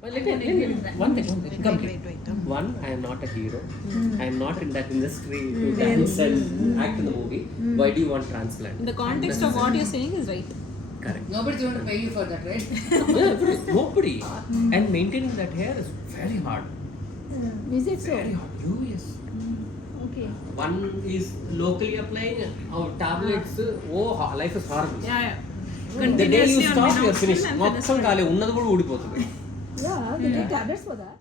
One thing. One, I am not a hero. I am not in that industry to dance and act in the movie. Why do you want transplant? The context of what you're saying is right. Correct. Nobody's going to pay you for that, right? Nobody. And maintaining that hair is very hard. Is it so? Very hard. Yes. Okay. One is locally applying our tablets. Oh, life is horrible. Yeah. The day you Continuously stop, on you are finished. minoxidil and మొత్తం కాలే ఉన్నది కూడా ఊడిపోతుంది. Yeah, they take tablets for that.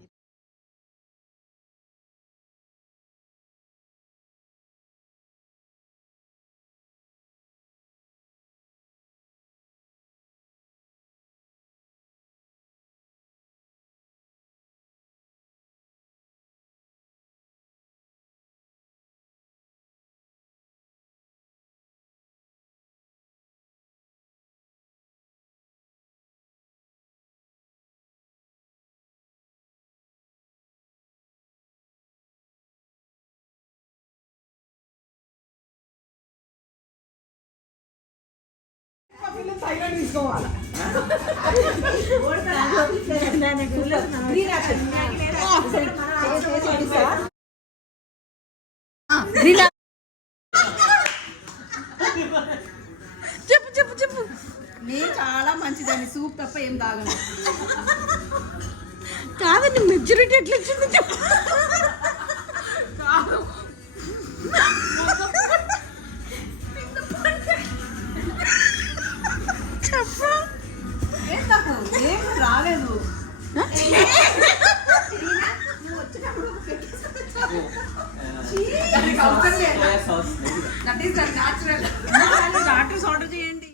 చెప్పు నేను చాలా మంచిదాన్ని సూప్ తప్ప ఏం తాగను. కాదండి మెచ్యూరిటీ ఎట్లా ఇచ్చింది చెప్పు. ఏం తప్పు ఏం రాలేదు. డాక్టర్స్ ఆర్డర్ చేయండి.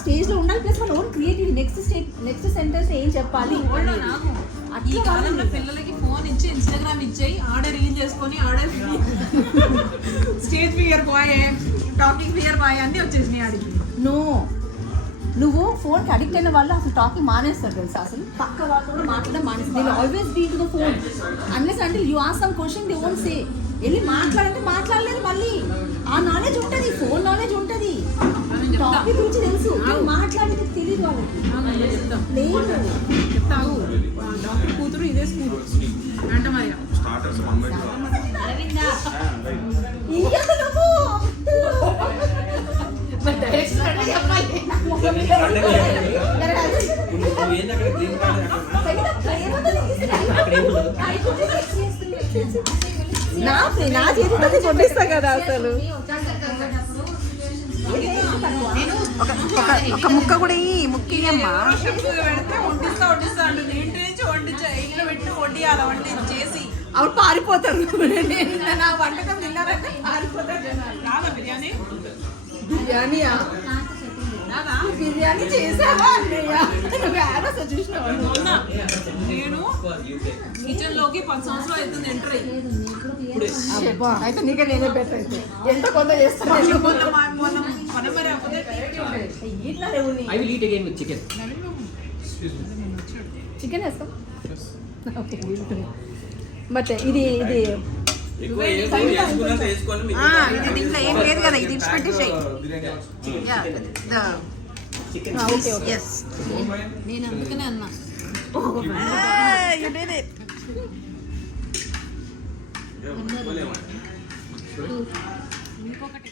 స్టేజ్ లో ఉండాలి. ప్లస్ మన ఓన్ క్రియేటివ్ నెక్స్ట్ సెంటెన్స్ ఏం చెప్పాలి. నాకు ఈ కాలంలో పిల్లలకి ఫోన్ ఇచ్చి ఇన్స్టాగ్రామ్ ఇచ్చేయి, ఆర్డర్ రీల్ చేసుకొని order stage fear boy, talking fear boy అన్నీ వచ్చేసినాయి ఆడికి. నో, నువ్వు ఫోన్కి అడిక్ట్ అయిన వాళ్ళు అసలు టాకింగ్ మానేస్తారు తెలుసా. అసలు పక్క వాళ్ళు కూడా మాట్లాడడం మానేస్తారు. They always be to the phone unless అంటే you ask some question they won't say. వెళ్ళి మాట్లాడంటే మాట్లాడలేదు. మళ్ళీ ఆ నాలెడ్జ్ ఉంటుంది, ఫోన్ నాలెడ్జ్ ఉంటుంది, టాపిక్ గురించి తెలుసు, మాట్లాడితే తెలియదు వాళ్ళకి. లేదు చెప్తావు డాక్టర్ కూతురు ఇదే స్కూల్ అంట మరి. నా చేతితో కొట్టిస్తా కదా అసలు. ఒక ముక్క కూడా ముఖ్యమ్మా పెడితే వండిస్తా అంటుంది. ఇంటి నుంచి వండించా, ఇంట్లో పెట్టి వండియాల వండి చేసి అప్పుడు పారిపోతారు. నా వంటకం తిన్నారంటే పారిపోతారు జనాలు. రాదా బిర్యానీ? బిర్యానీయా? బిర్యానీ చేసావా అన్నయ్య? నువ్వు యాడ్ చూసినావా? నేను కిచెన్ లోకి 10 సంవత్సరాలు అవుతుంది ఎంటర్ అయ్యి. అయితే నీకే నేనే బెటర్ అయితే ఎంత కొంత చేస్తాను. I will eat again with chicken. Chicken వేస్తాం. బట్ ఇది దీంట్లో ఏం లేదు కదా, ఇది ఇచ్చిపెట్టేసాయి. నేను అందుకనే అన్నా ఇంకొకటి